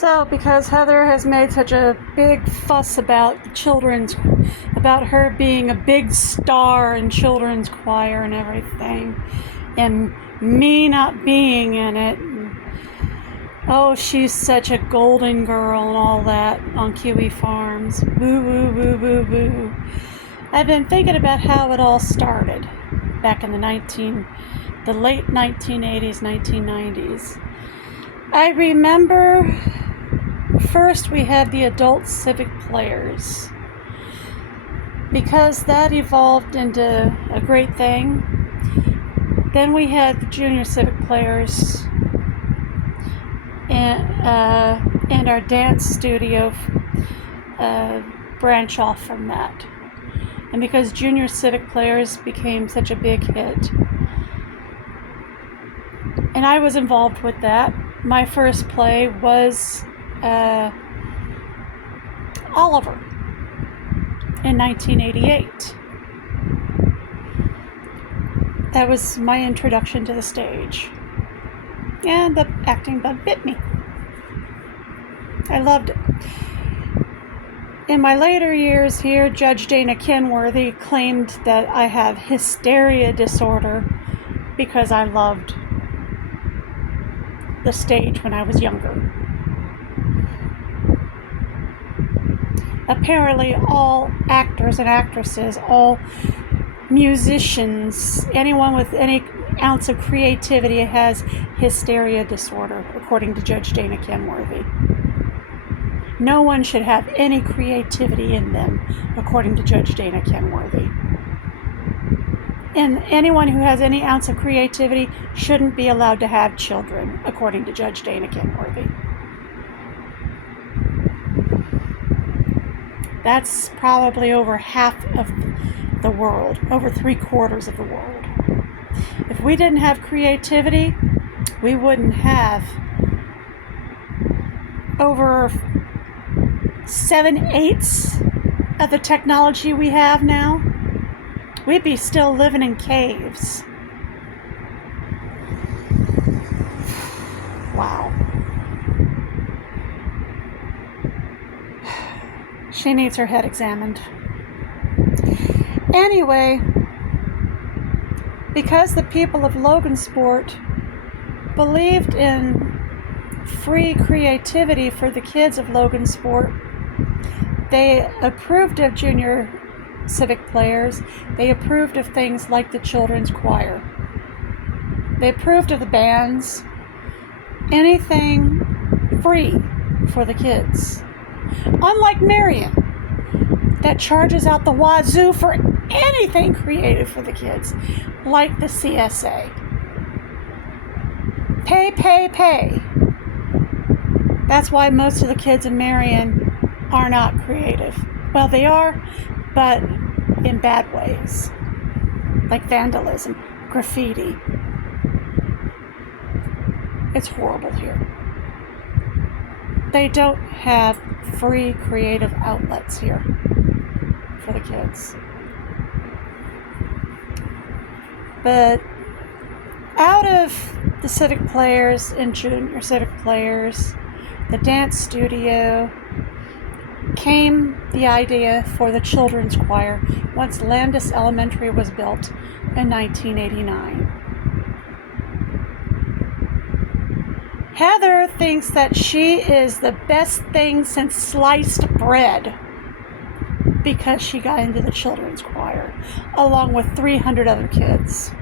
So, because Heather has made such a big fuss about about her being a big star in children's choir and everything, and me not being in it, and, oh, she's such a golden girl and all that on Kiwi Farms. Woo, woo, woo, woo, woo. I've been thinking about how it all started back in the late 1980s, 1990s. I remember first we had the adult civic players, because that evolved into a great thing. Then we had the junior civic players and our dance studio branch off from that. And because junior civic players became such a big hit, and I was involved with that, my first play was Oliver in 1988. That was my introduction to the stage. And the acting bug bit me. I loved it. In my later years here, Judge Dana Kenworthy claimed that I have hysteria disorder because I loved the stage when I was younger. Apparently, all actors and actresses, all musicians, anyone with any ounce of creativity has hysteria disorder, according to Judge Dana Kenworthy. No one should have any creativity in them, according to Judge Dana Kenworthy. And anyone who has any ounce of creativity shouldn't be allowed to have children, according to Judge Dana Kenworthy. That's probably over half of the world, over 3/4 of the world. If we didn't have creativity, we wouldn't have over 7/8 of the technology we have now. We'd be still living in caves. Wow. She needs her head examined. Anyway, because the people of Logansport believed in free creativity for the kids of Logansport, they approved of junior civic players. They approved of things like the children's choir. They approved of the bands. Anything free for the kids. Unlike Marion, that charges out the wazoo for anything creative for the kids, like the CSA. Pay, pay, pay. That's why most of the kids in Marion are not creative. Well, they are, but in bad ways, like vandalism, graffiti. It's horrible here. They don't have free creative outlets here for the kids. But out of the civic players and junior civic players, the dance studio, came the idea for the children's choir once Landis Elementary was built in 1989. Heather thinks that she is the best thing since sliced bread because she got into the children's choir, along with 300 other kids.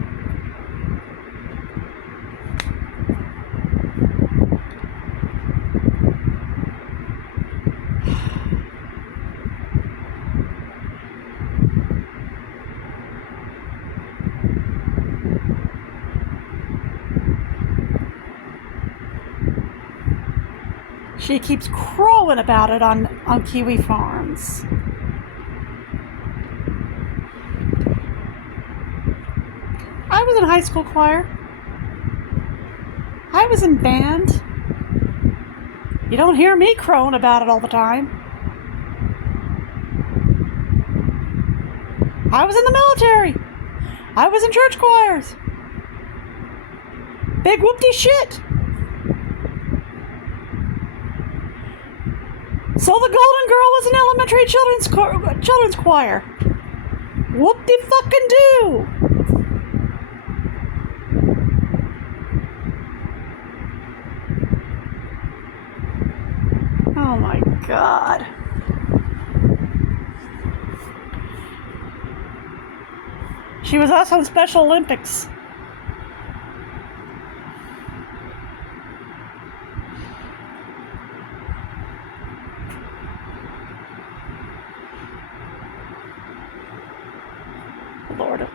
She keeps crowing about it on Kiwi Farms. I was in high school choir. I was in band. You don't hear me crowing about it all the time. I was in the military. I was in church choirs. Big whoop-de shit. So the Golden Girl was an elementary children's choir. Whoop-de-fucking-do! Oh my God. She was also in Special Olympics.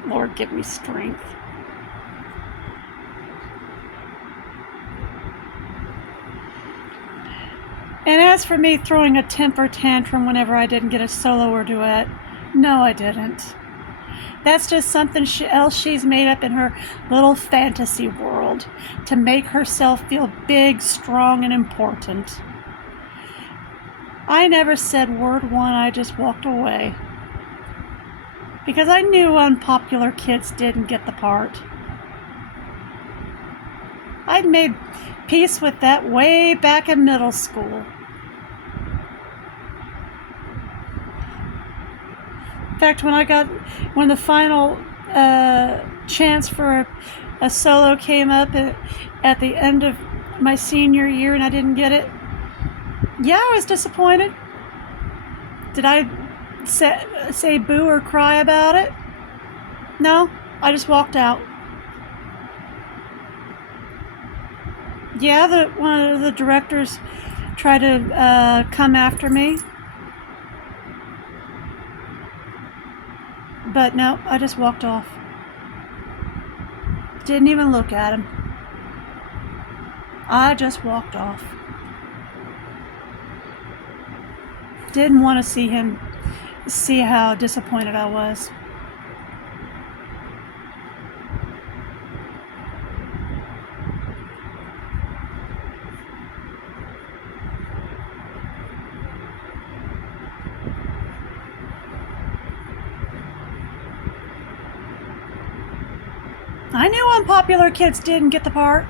Lord, give me strength. And as for me throwing a temper tantrum whenever I didn't get a solo or duet, no, I didn't. That's just something else she's made up in her little fantasy world to make herself feel big, strong, and important. I never said word one, I just walked away. Because I knew unpopular kids didn't get the part. I'd made peace with that way back in middle school. In fact, when the final chance for a solo came up at the end of my senior year and I didn't get it, yeah, I was disappointed. Did I say boo or cry about it? No, I just walked out. Yeah, one of the directors tried to come after me. But no, I just walked off. Didn't even look at him. I just walked off. Didn't want to see how disappointed I was. I knew unpopular kids didn't get the part.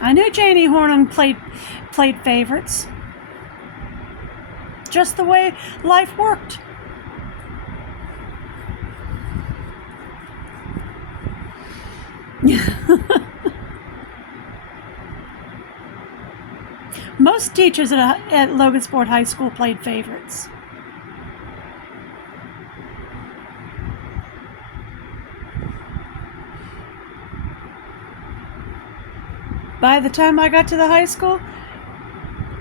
I knew Janie Hornung played favorites. Just the way life worked. Most teachers at Logansport High School played favorites. By the time I got to the high school,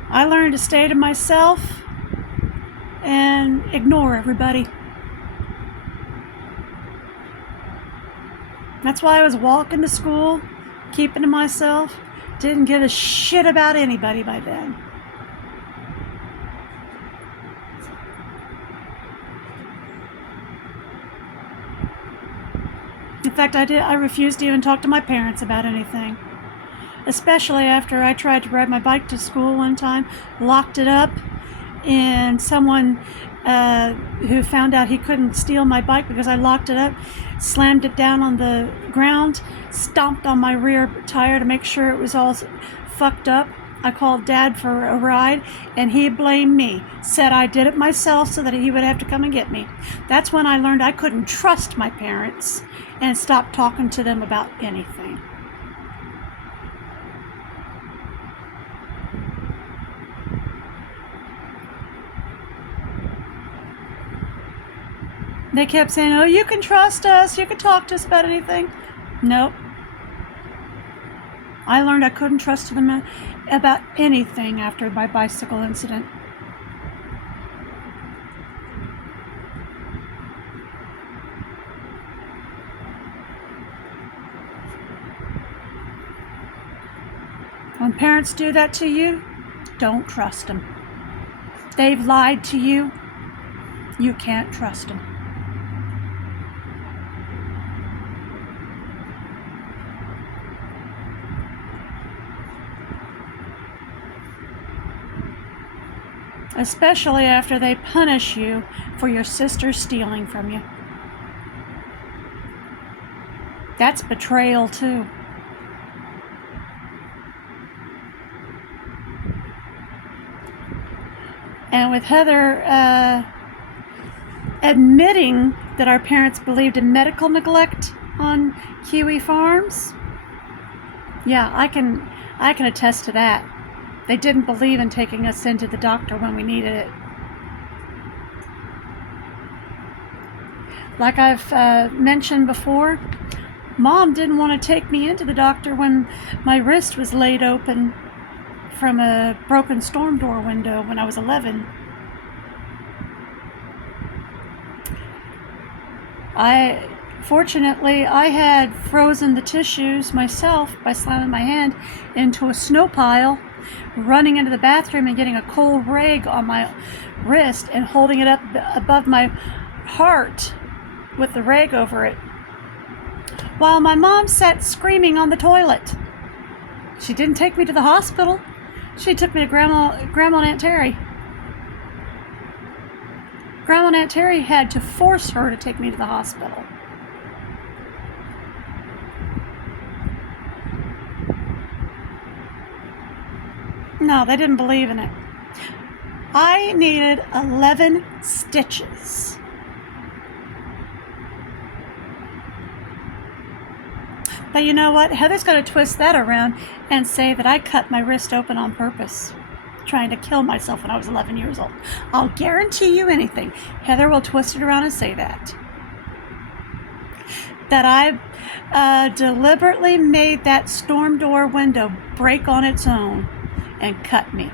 I learned to stay to myself and ignore everybody. That's why I was walking to school, keeping to myself, didn't give a shit about anybody by then. In fact, I refused to even talk to my parents about anything. Especially after I tried to ride my bike to school one time, locked it up, and someone who found out he couldn't steal my bike because I locked it up, slammed it down on the ground, stomped on my rear tire to make sure it was all fucked up. I called Dad for a ride, and he blamed me, said I did it myself so that he would have to come and get me. That's when I learned I couldn't trust my parents and stopped talking to them about anything. They kept saying, oh, you can trust us, you can talk to us about anything. Nope. I learned I couldn't trust them about anything after my bicycle incident. When parents do that to you, don't trust them. They've lied to you. You can't trust them. Especially after they punish you for your sister stealing from you. That's betrayal too. And with Heather admitting that our parents believed in medical neglect on Kiwi Farms, yeah, I can attest to that. They didn't believe in taking us into the doctor when we needed it. Like I've mentioned before, Mom didn't want to take me into the doctor when my wrist was laid open from a broken storm door window when I was 11. Fortunately, I had frozen the tissues myself by slamming my hand into a snow pile, running into the bathroom and getting a cold rag on my wrist and holding it up above my heart with the rag over it, while my mom sat screaming on the toilet. She didn't take me to the hospital. She took me to Grandma and Aunt Terry. Grandma and Aunt Terry had to force her to take me to the hospital. No, they didn't believe in it. I needed 11 stitches. But you know what? Heather's going to twist that around and say that I cut my wrist open on purpose, trying to kill myself when I was 11 years old. I'll guarantee you anything. Heather will twist it around and say that. That I deliberately made that storm door window break on its own and cut me.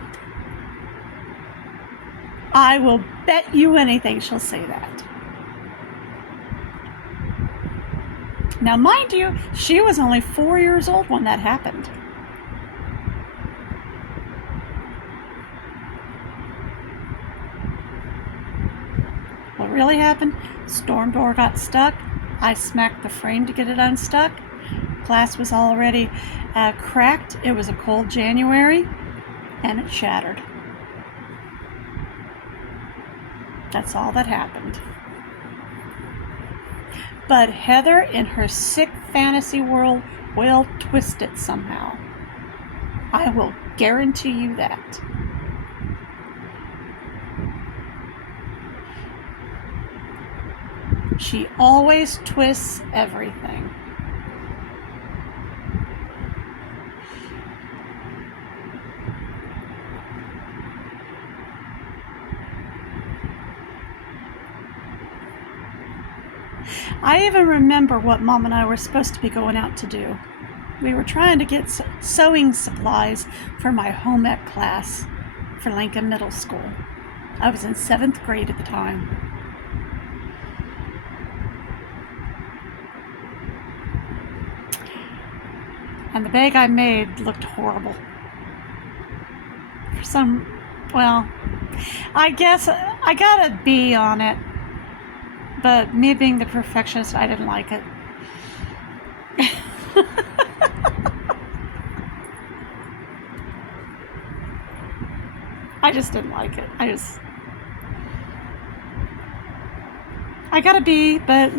I will bet you anything she'll say that. Now, mind you, she was only 4 years old when that happened. What really happened? Storm door got stuck. I smacked the frame to get it unstuck. Glass was already cracked. It was a cold January, and it shattered. That's all that happened. But Heather, in her sick fantasy world, will twist it somehow. I will guarantee you that. She always twists everything. I even remember what Mom and I were supposed to be going out to do. We were trying to get sewing supplies for my home ec class for Lincoln Middle School. I was in 7th grade at the time. And the bag I made looked horrible. I guess I got a B on it. But me being the perfectionist, I didn't like it. I just didn't like it. I got a B, but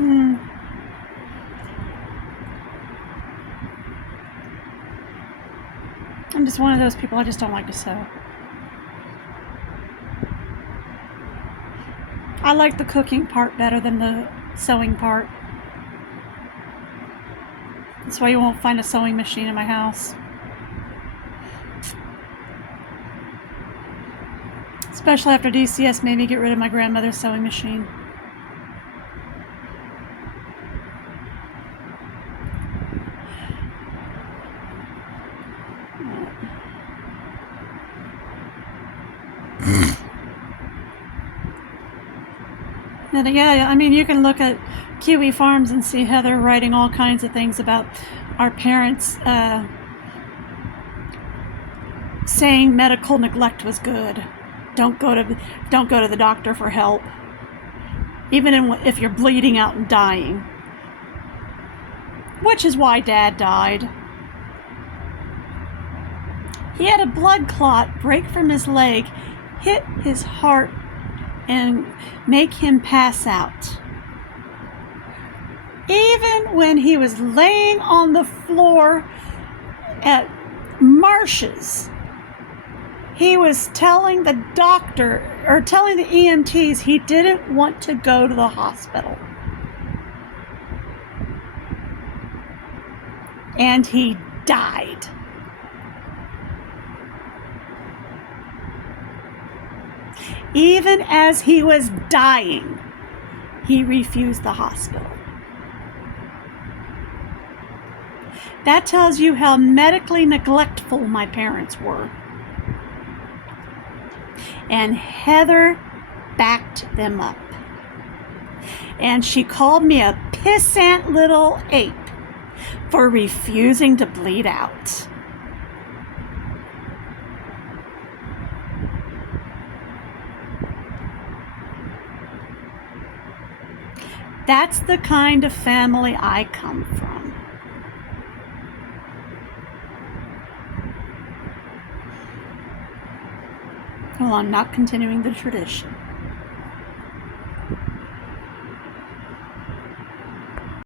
I'm just one of those people, I just don't like to sew. I like the cooking part better than the sewing part. That's why you won't find a sewing machine in my house. Especially after DCS made me get rid of my grandmother's sewing machine. And yeah, I mean, you can look at Kiwi Farms and see Heather writing all kinds of things about our parents saying medical neglect was good. Don't go to the doctor for help, even if you're bleeding out and dying. Which is why Dad died. He had a blood clot break from his leg, hit his heart, and make him pass out. Even when he was laying on the floor at Marsh's, He was telling the doctor, or telling the EMTs, he didn't want to go to the hospital. And he died. Even as he was dying, he refused the hospital. That tells you how medically neglectful my parents were. And Heather backed them up. And she called me a pissant little ape for refusing to bleed out. That's the kind of family I come from. Well, I'm not continuing the tradition.